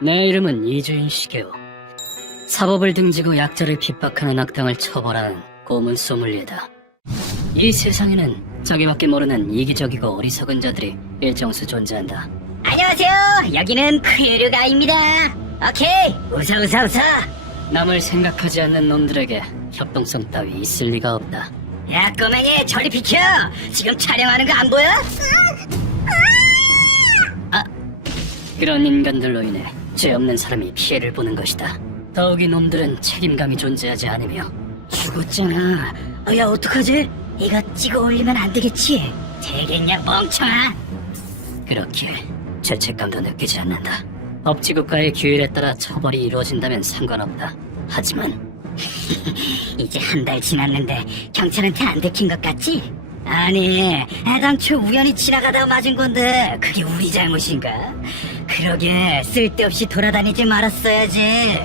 내 이름은 이주인 시게오. 사법을 등지고 약자를 핍박하는 악당을 처벌하는 고문 소믈리에다. 이 세상에는 자기밖에 모르는 이기적이고 어리석은 자들이 일정수 존재한다. 안녕하세요. 여기는 크유류가입니다. 오케이. 웃어. 남을 생각하지 않는 놈들에게 협동성 따위 있을 리가 없다. 야, 꼬맹이, 저리 비켜. 지금 촬영하는 거 안 보여? 그런 인간들로 인해 죄 없는 사람이 피해를 보는 것이다. 더욱이 놈들은 책임감이 존재하지 않으며 죽었잖아. 야, 어떡하지? 이거 찍어 올리면 안 되겠지? 되겠냐, 멍청아. 그렇게 죄책감도 느끼지 않는다. 법치국가의 규율에 따라 처벌이 이루어진다면 상관없다. 하지만 이제 한 달 지났는데 경찰한테 안 들킨 것 같지? 아니, 애당초 우연히 지나가다가 맞은 건데 그게 우리 잘못인가? 그러게 쓸데없이 돌아다니지 말았어야지.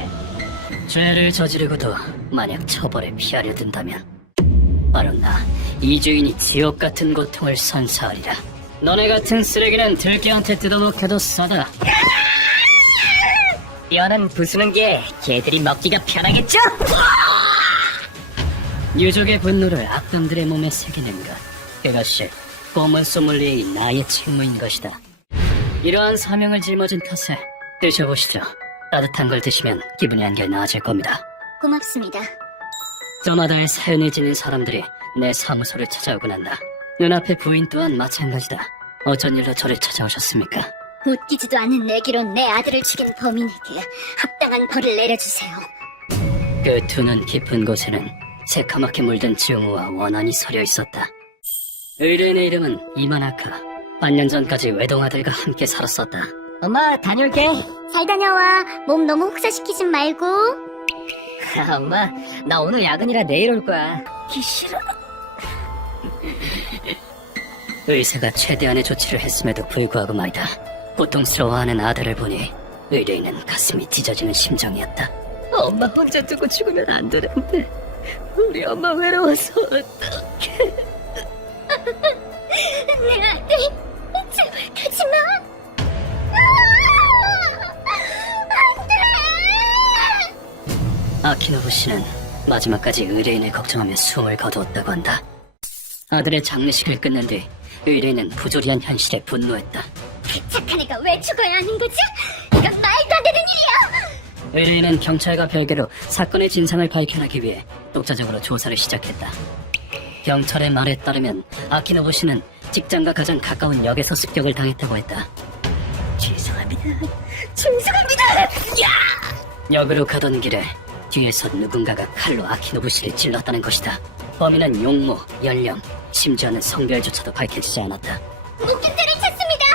죄를 저지르고도 만약 처벌에 피하려 든다면 바로 나 이주인이 지옥 같은 고통을 선사하리라. 너네 같은 쓰레기는 들깨한테 뜯어먹혀도 싸다. 뼈는 부수는 게 개들이 먹기가 편하겠죠? 유족의 분노를 악당들의 몸에 새기는 것, 그것이 고문 소믈리에의 나의 책무인 것이다. 이러한 사명을 짊어진 탓에 드셔보시죠. 따뜻한 걸 드시면 기분이 한결 나아질 겁니다. 고맙습니다. 저마다의 사연을 지닌 사람들이 내 사무소를 찾아오고 난다. 눈앞의 부인 또한 마찬가지다. 어쩐 일로 저를 찾아오셨습니까? 웃기지도 않은 내기로 내 아들을 죽인 범인에게 합당한 벌을 내려주세요. 그 두 눈 깊은 곳에는 새카맣게 물든 증오와 원한이 서려 있었다. 의뢰인의 이름은 이마나카. 반년 전까지 외동아들과 함께 살았었다. 엄마, 다녀올게. 잘 다녀와. 몸 너무 혹사시키진 말고. 엄마, 나 오늘 야근이라 내일 올 거야. 싫어. 의사가 최대한의 조치를 했음에도 불구하고 말이다. 고통스러워하는 아들을 보니 의뢰인은 가슴이 찢어지는 심정이었다. 엄마 혼자 두고 죽으면 안 되는데. 우리 엄마 외로워서 어떡해. 내 아들, 제발 가지마. 안 돼. 아키노부 씨는 마지막까지 의뢰인을 걱정하며 숨을 거두었다고 한다. 아들의 장례식을 끝낸 뒤 의뢰인은 부조리한 현실에 분노했다. 그 착한 애가 왜 죽어야 하는 거지? 이건 말도 안 되는 일이야. 의뢰인은 경찰과 별개로 사건의 진상을 밝혀내기 위해 독자적으로 조사를 시작했다. 경찰의 말에 따르면 아키노부 씨는 직장과 가장 가까운 역에서 습격을 당했다고 했다. 죄송합니다. 역으로 가던 길에 뒤에서 누군가가 칼로 아키노부 씨를 찔렀다는 것이다. 범인은 용모, 연령, 심지어는 성별조차도 밝혀지지 않았다. 목격자를 찾습니다.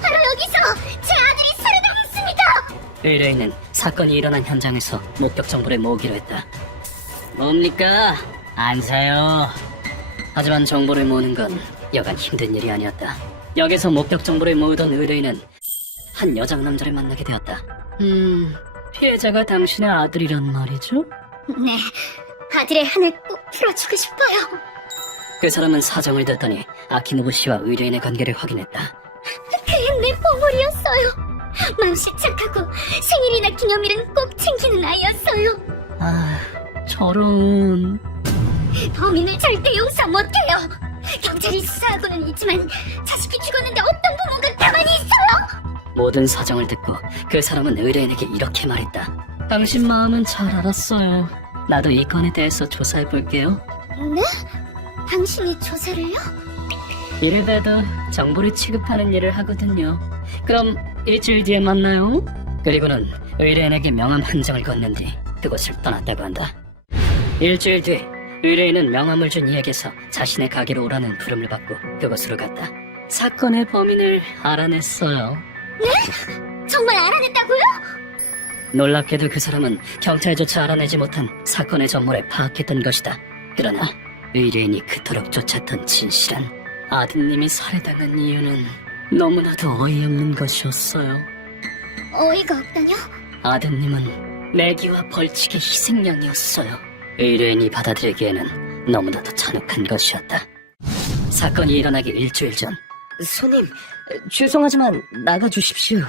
바로 여기서 제 아들이 살해당했습니다. 의뢰인은 사건이 일어난 현장에서 목격 정보를 모으기로 했다. 뭡니까? 안 사요. 하지만 정보를 모으는 건 여간 힘든 일이 아니었다. 역에서 목격 정보를 모으던 의뢰인은 한 여자 남자를 만나게 되었다. 피해자가 당신의 아들이란 말이죠? 네, 아들의 한을 꼭 풀어주고 싶어요. 그 사람은 사정을 듣더니 아키노부 씨와 의뢰인의 관계를 확인했다. 그게 내 보물이었어요. 마음씨 착하고 생일이나 기념일은 꼭 챙기는 아이였어요. 아, 저런... 범인을 절대 용서 못해요. 경찰이 수사하고는 있지만 자식이 죽었는데 어떤 부모가 가만히 있어요? 모든 사정을 듣고 그 사람은 의뢰인에게 이렇게 말했다. 당신 마음은 잘 알았어요. 나도 이 건에 대해서 조사해볼게요. 네? 당신이 조사를요? 이래봬도 정보를 취급하는 일을 하거든요. 그럼 일주일 뒤에 만나요. 그리고는 의뢰인에게 명함 한 장을 건넨 뒤 그곳을 떠났다고 한다. 일주일 뒤 의뢰인은 명함을 준 이에게서 자신의 가게로 오라는 부름을 받고 그곳으로 갔다. 사건의 범인을 알아냈어요. 정말 알아냈다고요? 놀랍게도 그 사람은 경찰조차 알아내지 못한 사건의 전모를 파악했던 것이다. 그러나 의뢰인이 그토록 쫓았던 진실은 아드님이 살해당한 이유는 너무나도 어이없는 것이었어요. 어이가 없다뇨? 아드님은 내기와 벌칙의 희생양이었어요. 의뢰인이 받아들이기에는 너무나도 잔혹한 것이었다. 사건이 일어나기 일주일 전 손님, 죄송하지만 나가주십시오.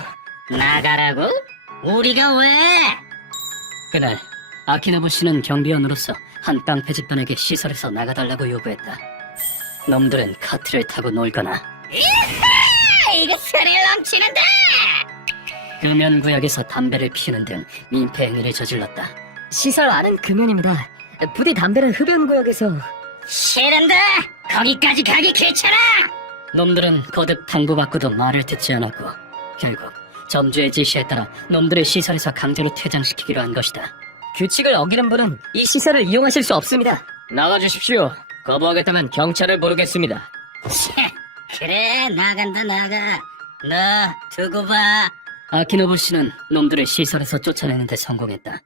나가라고? 우리가 왜? 그날 아키노부 씨는 경비원으로서 한 깡패 집단에게 시설에서 나가달라고 요구했다. 놈들은 카트를 타고 놀거나 이거 스릴 넘치는데! 금연구역에서 담배를 피우는 등 민폐 행위를 저질렀다. 시설 안은 금연입니다. 부디 담배를 흡연구역에서. 싫은데! 거기까지 가기 귀찮아! 놈들은 거듭 당부받고도 말을 듣지 않았고 결국 점주의 지시에 따라 놈들을 시설에서 강제로 퇴장시키기로 한 것이다. 규칙을 어기는 분은 이 시설을 이용하실 수 없습니다. 나가주십시오. 거부하겠다면 경찰을 부르겠습니다. 그래, 나간다, 나가. 너, 두고 봐. 아키노부 씨는 놈들을 시설에서 쫓아내는 데 성공했다.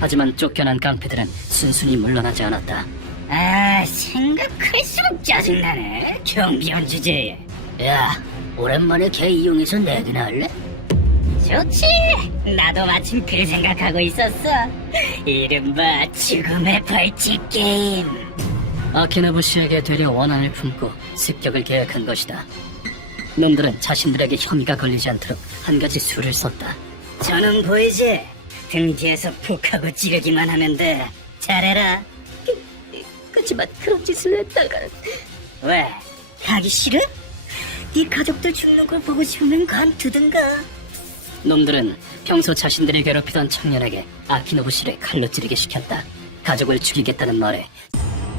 하지만 쫓겨난 깡패들은 순순히 물러나지 않았다. 아, 생각할수록 짜증나네. 경비원 주제에. 야, 오랜만에 걔 이용해서 내기나 할래? 좋지. 나도 마침 그 생각하고 있었어. 이른바 죽음의 벌칙 게임. 아키노부 씨에게 되려 원한을 품고 습격을 계획한 것이다. 놈들은 자신들에게 혐의가 걸리지 않도록 한 가지 수를 썼다. 저놈 보이지? 등 뒤에서 푹 하고 찌르기만 하면 돼. 잘해라. 그치만 그런 짓을 했다가 왜? 가기 싫어? 네 가족들 죽는 걸 보고 싶으면 관두든가. 놈들은 평소 자신들이 괴롭히던 청년에게 아키노부 씨를 칼로 찌르게 시켰다. 가족을 죽이겠다는 말에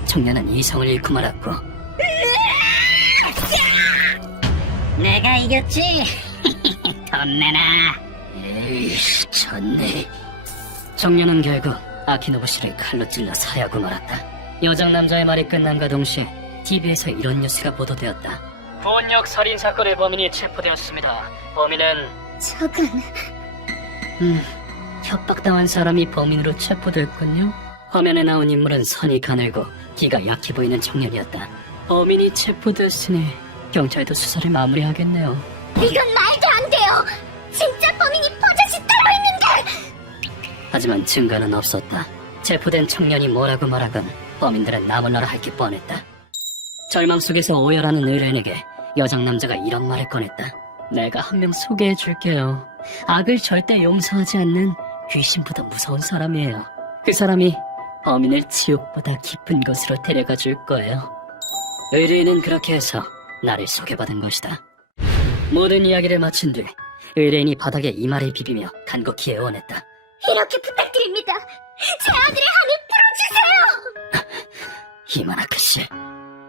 청년은 이성을 잃고 말았고 내가 이겼지? 돈 내놔. 에이씨, 졌네. 청년은 결국 아키노부 씨를 칼로 찔러 살해하고 말았다. 여장 남자의 말이 끝남과 동시에 TV에서 이런 뉴스가 보도되었다. 부원역 살인 사건의 범인이 체포되었습니다. 범인은 저건 협박당한 사람이 범인으로 체포됐군요. 화면에 나온 인물은 선이 가늘고 기가 약해 보이는 청년이었다. 범인이 체포됐으니 경찰도 수사를 마무리하겠네요. 이건 말도 안 돼요. 진짜 범인이 버젓이 따라있는데. 하지만 증거는 없었다. 체포된 청년이 뭐라고 말하건 범인들은 나몰라라 할 게 뻔했다. 절망 속에서 오열하는 의뢰인에게 여장 남자가 이런 말을 꺼냈다. 내가 한 명 소개해줄게요. 악을 절대 용서하지 않는 귀신보다 무서운 사람이에요. 그 사람이 범인을 지옥보다 깊은 곳으로 데려가 줄 거예요. 의뢰인은 그렇게 해서 나를 소개받은 것이다. 모든 이야기를 마친 뒤 의뢰인이 바닥에 이마를 비비며 간곡히 애원했다. 이렇게 부탁드립니다. 제 아들의 한을 풀어주세요. 히마나카 씨.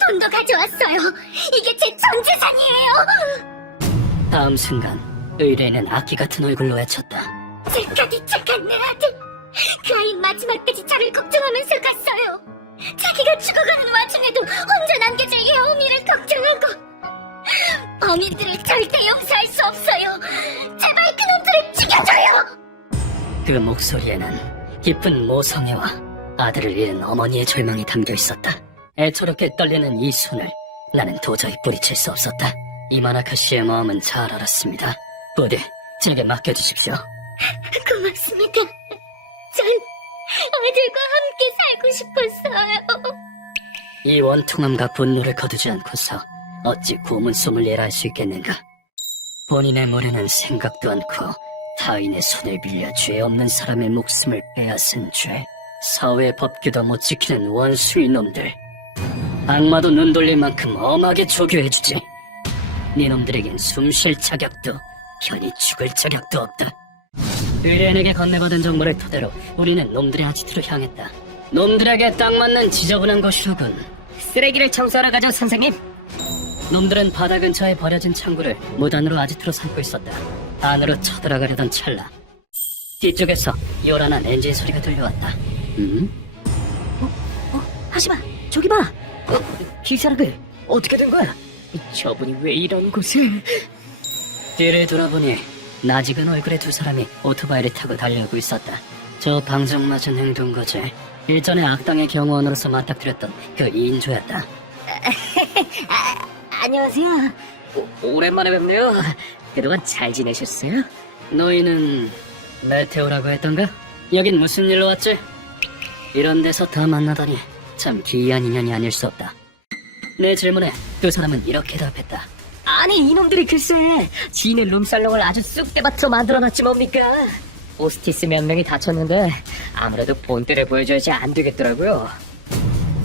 돈도 가져왔어요. 이게 제 전 재산이에요. 다음 순간 의뢰인은 악기 같은 얼굴로 외쳤다. 착하디 착한 내 아들. 그 아이 마지막까지 저를 걱정하면서 갔어요. 자기가 죽어가는 와중에도 혼자 남겨진 여우미를 걱정하고. 범인들을 절대 용서할 수 없어요. 제발 그놈들을 죽여줘요. 그 목소리에는 깊은 모성애와 아들을 잃은 어머니의 절망이 담겨 있었다. 애처롭게 떨리는 이 손을 나는 도저히 뿌리칠 수 없었다. 이마나카 씨의 마음은 잘 알았습니다. 부디 제게 맡겨주십시오. 고맙습니다. 전 아들과 함께 살고 싶었어요. 이 원통함과 분노를 거두지 않고서 어찌 고문 소믈리에라 할 수 있겠는가. 본인의 무례는 생각도 않고 타인의 손을 빌려 죄 없는 사람의 목숨을 빼앗은 죄. 사회 법규도 못 지키는 원숭이 놈들. 악마도 눈 돌릴 만큼 엄하게 조교해주지. 네 놈들에겐 숨 쉴 자격도 편히 죽을 자격도 없다. 의뢰인에게 건네받은 정보를 토대로 우리는 놈들의 아지트로 향했다. 놈들에게 딱 맞는 지저분한 곳이로군. 쓰레기를 청소하러 가죠, 선생님. 놈들은 바다 근처에 버려진 창구를 무단으로 아지트로 삼고 있었다. 안으로 쳐들어가려던 찰나 뒤쪽에서 요란한 엔진 소리가 들려왔다. 하지마, 저기 봐. 기사람들 어떻게 된 거야? 저분이 왜 이런 곳을? 뒤를 돌아보니 낯익은 얼굴의 두 사람이 오토바이를 타고 달려오고 있었다. 저 방정맞은 행동 거지. 일전에 악당의 경호원으로서 맞닥뜨렸던 그 2인조였다. 안녕하세요. 오랜만에 뵙네요. 그동안 잘 지내셨어요? 너희는 메테오라고 했던가? 여긴 무슨 일로 왔지? 이런 데서 다 만나다니 참 기이한 인연이 아닐 수 없다. 내 질문에 두 사람은 이렇게 답했다. 아니 이놈들이 글쎄 지인의 룸살롱을 아주 쑥대밭으로 만들어놨지 뭡니까? 오스티스 몇 명이 다쳤는데 아무래도 본때를 보여줘야지 안 되겠더라고요.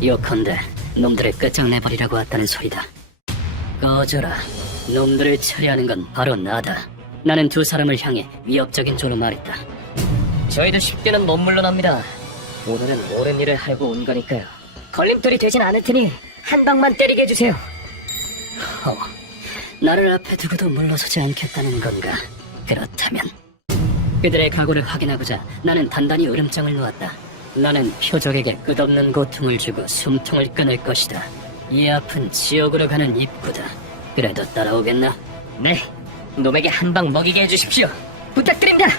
요컨대 놈들을 끝장내버리라고 왔다는 소리다. 꺼져라. 놈들을 처리하는 건 바로 나다. 나는 두 사람을 향해 위협적인 조로 말했다. 저희도 쉽게는 못 물러납니다. 오늘은 옳은 일을 하려고 온 거니까요. 걸림돌이 되진 않을 테니 한 방만 때리게 해주세요. 나를 앞에 두고도 물러서지 않겠다는 건가? 그렇다면 그들의 각오를 확인하고자 나는 단단히 으름장을 놓았다. 나는 표적에게 끝없는 고통을 주고 숨통을 끊을 것이다. 이 앞은 지옥으로 가는 입구다. 그래도 따라오겠나? 네, 놈에게 한 방 먹이게 해주십시오. 부탁드립니다.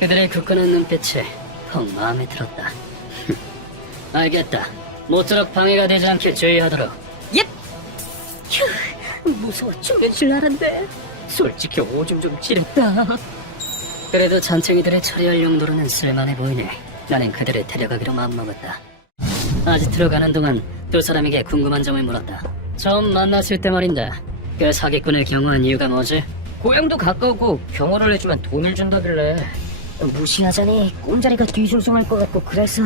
그들의 굳건한 눈빛에 펑 마음에 들었다. 알겠다. 모쪼록 방해가 되지 않게 주의하도록. 옙! 휴, 무서워 죽는 줄 알았는데 솔직히 오줌 좀 찌렸다. 그래도 잔챙이들을 처리할 용도로는 쓸만해 보이네. 나는 그들을 데려가기로 마음먹었다. 아지트로 가는 동안 두 사람에게 궁금한 점을 물었다. 처음 만났을 때 말인데 그 사기꾼을 경호한 이유가 뭐지? 고향도 가까우고 경호를 해주면 돈을 준다길래 무시하자니 꼼자리가 뒤숭숭할 것 같고 그래서.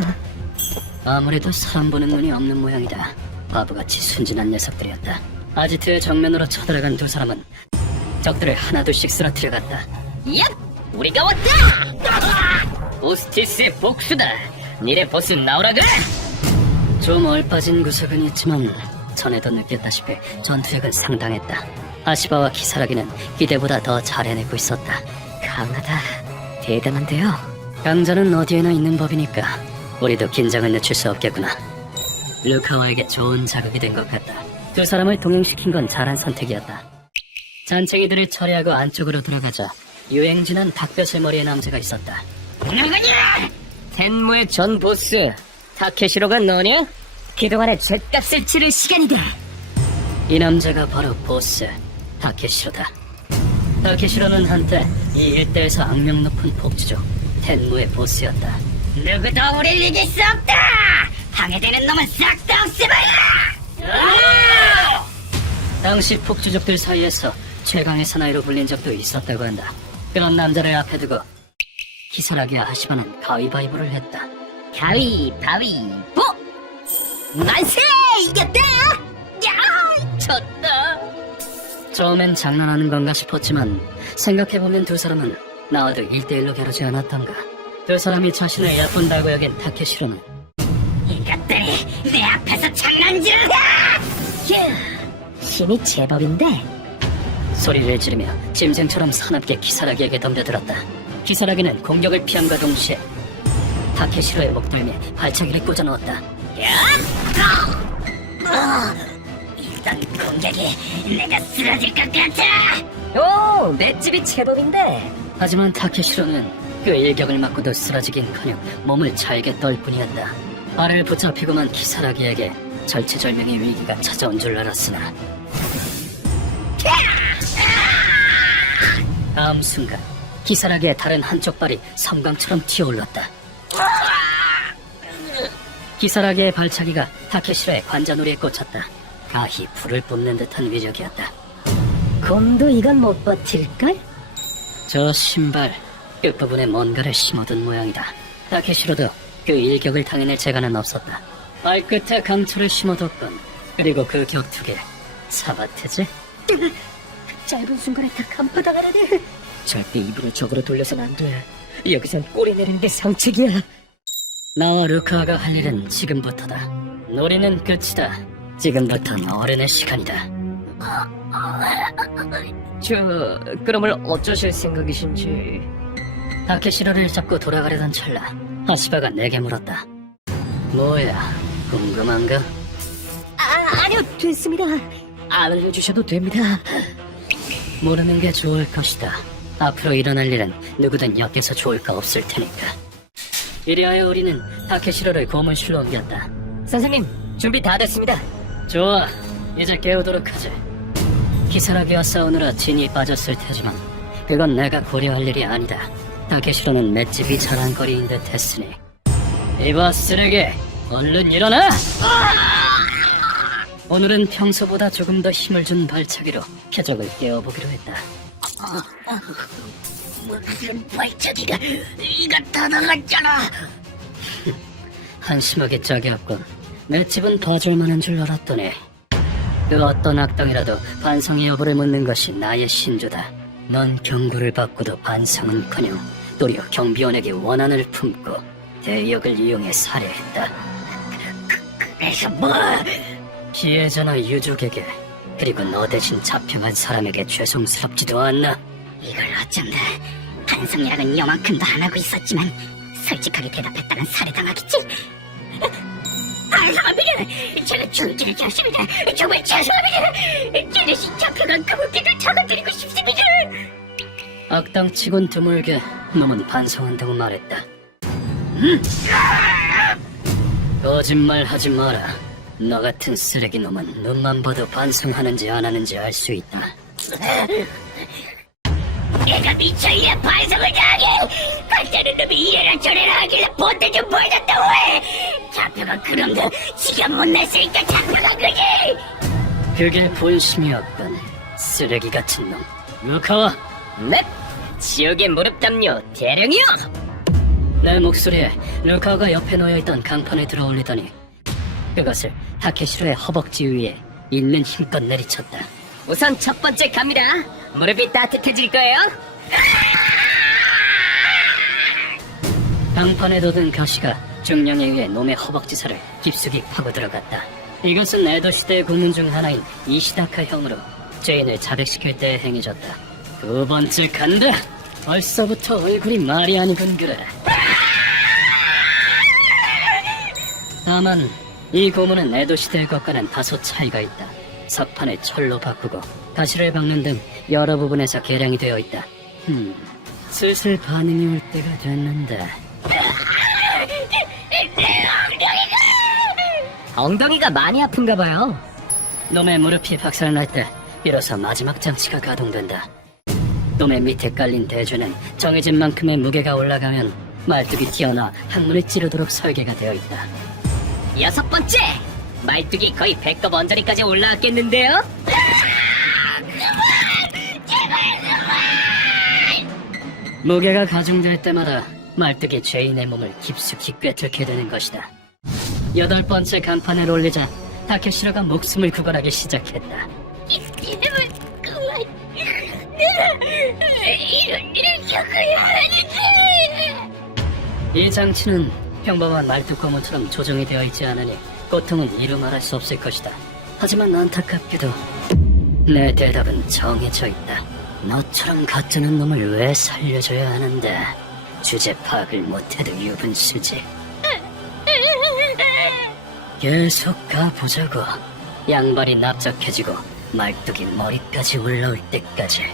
아무래도 사람 보는 눈이 없는 모양이다. 바보같이 순진한 녀석들이었다. 아지트의 정면으로 쳐들어간 두 사람은 적들을 하나둘씩 쓰러뜨려갔다. 얍! 우리가 왔다! 오스티스의 복수다. 니네 보스 나오라 그래! 좀 얼빠진 구석은 있지만 전에도 느꼈다시피 전투력은 상당했다. 아시바와 키사라기는 기대보다 더 잘 해내고 있었다. 강하다. 대단한데요. 강자는 어디에나 있는 법이니까 우리도 긴장을 늦출 수 없겠구나. 루카와에게 좋은 자극이 된 것 같다. 두 사람을 동행시킨 건 잘한 선택이었다. 잔챙이들을 처리하고 안쪽으로 들어가자 유행진한 닭뼈슬 머리의 남자가 있었다. 누구냐? 텐무의 전 보스 타케시로가 너냐? 그동안의 죗값을 치를 시간이다. 이 남자가 바로 보스 타케시로다. 타케시로는 한때 이 일대에서 악명 높은 폭주족 텐무의 보스였다. 누구도 우릴 이길 수 없다! 방해되는 놈은 싹 다 없애버려! 당시 폭주족들 사이에서 최강의 사나이로 불린 적도 있었다고 한다. 그런 남자를 앞에 두고 키사라기와 하시바는 가위바위보를 했다. 가위바위보! 만세! 이겼다! 야! 졌다! 처음엔 장난하는 건가 싶었지만 생각해보면 두 사람은 나와도 1대1로 겨루지 않았던가. 두 사람이 자신을 얕본다고 여긴 타케시로는 이것들이 내 앞에서 장난질을 해! 힘이 제법인데? 소리를 지르며 짐승처럼 사납게 키사라기에게 덤벼들었다. 키사라기는 공격을 피함과 동시에 타케시로의 목덜미에 발차기를 꽂아넣었다. 이런 공격이 내가 쓰러질 것 같아! 오, 맷집이 제법인데. 하지만 타케시로는 그 일격을 맞고도 쓰러지긴커녕 몸을 잘게 떨 뿐이었다. 발을 붙잡히고만 키사라기에게 절체절명의 위기가 찾아온 줄 알았으나 다음 순간 키사라기의 다른 한쪽 발이 섬광처럼 튀어올랐다. 키사라기의 발차기가 타케시로의 관자놀이에 꽂혔다. 가히 불을 뿜는 듯한 위력이었다. 곰도 이건 못 버틸걸? 저 신발 끝부분에 뭔가를 심어둔 모양이다. 타케시로도 그 일격을 당해낼 재간은 없었다. 발끝에 강초를 심어뒀건 그리고 그 격투기에 사바트지? 짧은 순간에 다 간파당하라네. 절대 입으로 적으로 돌려선 안 돼. 여기선 꼬리 내리는 게 상책이야. 나와 루카가 할 일은 지금부터다. 놀이는 끝이다. 지금부터는 어른의 시간이다. 그럼을 어쩌실 생각이신지. 타케시로를 잡고 돌아가려던 찰나 하시바가 내게 물었다. 뭐야, 궁금한가? 아니요, 됐습니다. 안 알려주셔도 됩니다. 모르는 게 좋을 것이다. 앞으로 일어날 일은 누구든 엮여서 좋을 거 없을 테니까. 이리하여 우리는 타케시로를 고문실로 옮겼다. 선생님, 준비 다 됐습니다. 좋아, 이제 깨우도록 하지. 키사라기와 싸우느라 진이 빠졌을 테지만 그건 내가 고려할 일이 아니다. 타케시로는 맷집이 자랑거리인 듯 했으니. 이봐 쓰레기, 얼른 일어나! 오늘은 평소보다 조금 더 힘을 준 발차기로 표적을 깨워보기로 했다. 무슨 발차기가 이가 다 나갔잖아. 한심하게 짝이 없군. 맷집은 봐줄 만한 줄 알았더니 그 어떤 악당이라도 반성의 여부를 묻는 것이 나의 신조다. 넌 경고를 받고도 반성은커녕 도리어 경비원에게 원한을 품고 대역을 이용해 살해했다. 그래서 뭐? 피해자나 유족에게 그리고 너 대신 잡혀간 사람에게 죄송스럽지도 않나? 이걸 어쩐다. 반성이라는 요만큼도 안 하고 있었지만 솔직하게 대답했다간 살해당하겠지? 반성합니다. 제가 중지를 졌습니다. 정말 죄송합니다. 제 대신 잡혀간 그분께도 전화드리고 싶습니다. 악당치곤 드물게 놈은 반성한다고 말했다. 거짓말 하지 마라. 너 같은 쓰레기 놈은 눈만 봐도 반성하는지 안 하는지 알 수 있다. 내가 미쳐 이래 반성을 당해. 간다는 놈이 이래라 저래라 하길래 본때 좀 보여줬다고 해. 잡혀간 그놈도 지가 못냈으니까 잡혀간 거지. 그게 본심이었군. 쓰레기 같은 놈. 루카와 넵! 지옥의 무릎 담요 대령이요! 내 목소리에 루카가 옆에 놓여있던 강판에 들어올리더니 그것을 타케시로의 허벅지 위에 있는 힘껏 내리쳤다. 우선 첫 번째 갑니다. 무릎이 따뜻해질 거예요. 강판에 돋은 가시가 중량에 의해 놈의 허벅지살을 깊숙이 파고 들어갔다. 이것은 에도 시대의 고문 중 하나인 이시다카 형으로 죄인을 자백시킬 때의 행위졌다. 두 번째 간다. 벌써부터 얼굴이 말이 아니군 그래. 다만 이 고문은 에도 시대의 것과는 다소 차이가 있다. 석판을 철로 바꾸고 가시를 박는 등 여러 부분에서 개량이 되어 있다. 슬슬 반응이 올 때가 됐는데. 엉덩이가 많이 아픈가 봐요. 놈의 무릎이 박살날 때 비로소 마지막 장치가 가동된다. 놈의 밑에 깔린 대죄는 정해진 만큼의 무게가 올라가면 말뚝이 튀어나와 항문을 찌르도록 설계가 되어 있다. 여섯 번째! 말뚝이 거의 배꼽 언저리까지 올라왔겠는데요? 무게가 가중될 때마다 말뚝이 죄인의 몸을 깊숙이 꿰뚫게 되는 것이다. 여덟 번째 간판을 올리자 타케시로가 목숨을 구걸하기 시작했다. 이놈은 그만. 내가 이런 일을 겪어야 하는데. 이 장치는 평범한 말뚝 고무처럼 조정이 되어 있지 않으니 고통은 이루 말할 수 없을 것이다. 하지만 안타깝게도 내 대답은 정해져 있다. 너처럼 가짜는 놈을 왜 살려줘야 하는데 주제 파악을 못해도 유분수지. 계속 가보자고. 양발이 납작해지고 말뚝이 머리까지 올라올 때까지.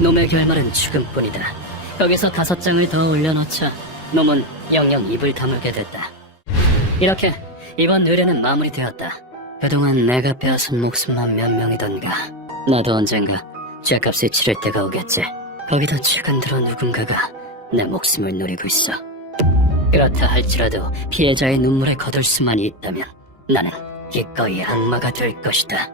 놈의 결말은 죽음뿐이다. 거기서 5장을 더 올려놓자 놈은 영영 입을 다물게 됐다. 이렇게 이번 의뢰는 마무리되었다. 그동안 내가 빼앗은 목숨만 몇 명이던가. 나도 언젠가 죗값을 치를 때가 오겠지. 거기다 최근 들어 누군가가 내 목숨을 노리고 있어. 그렇다 할지라도 피해자의 눈물에 거둘 수만이 있다면 나는 기꺼이 악마가 될 것이다.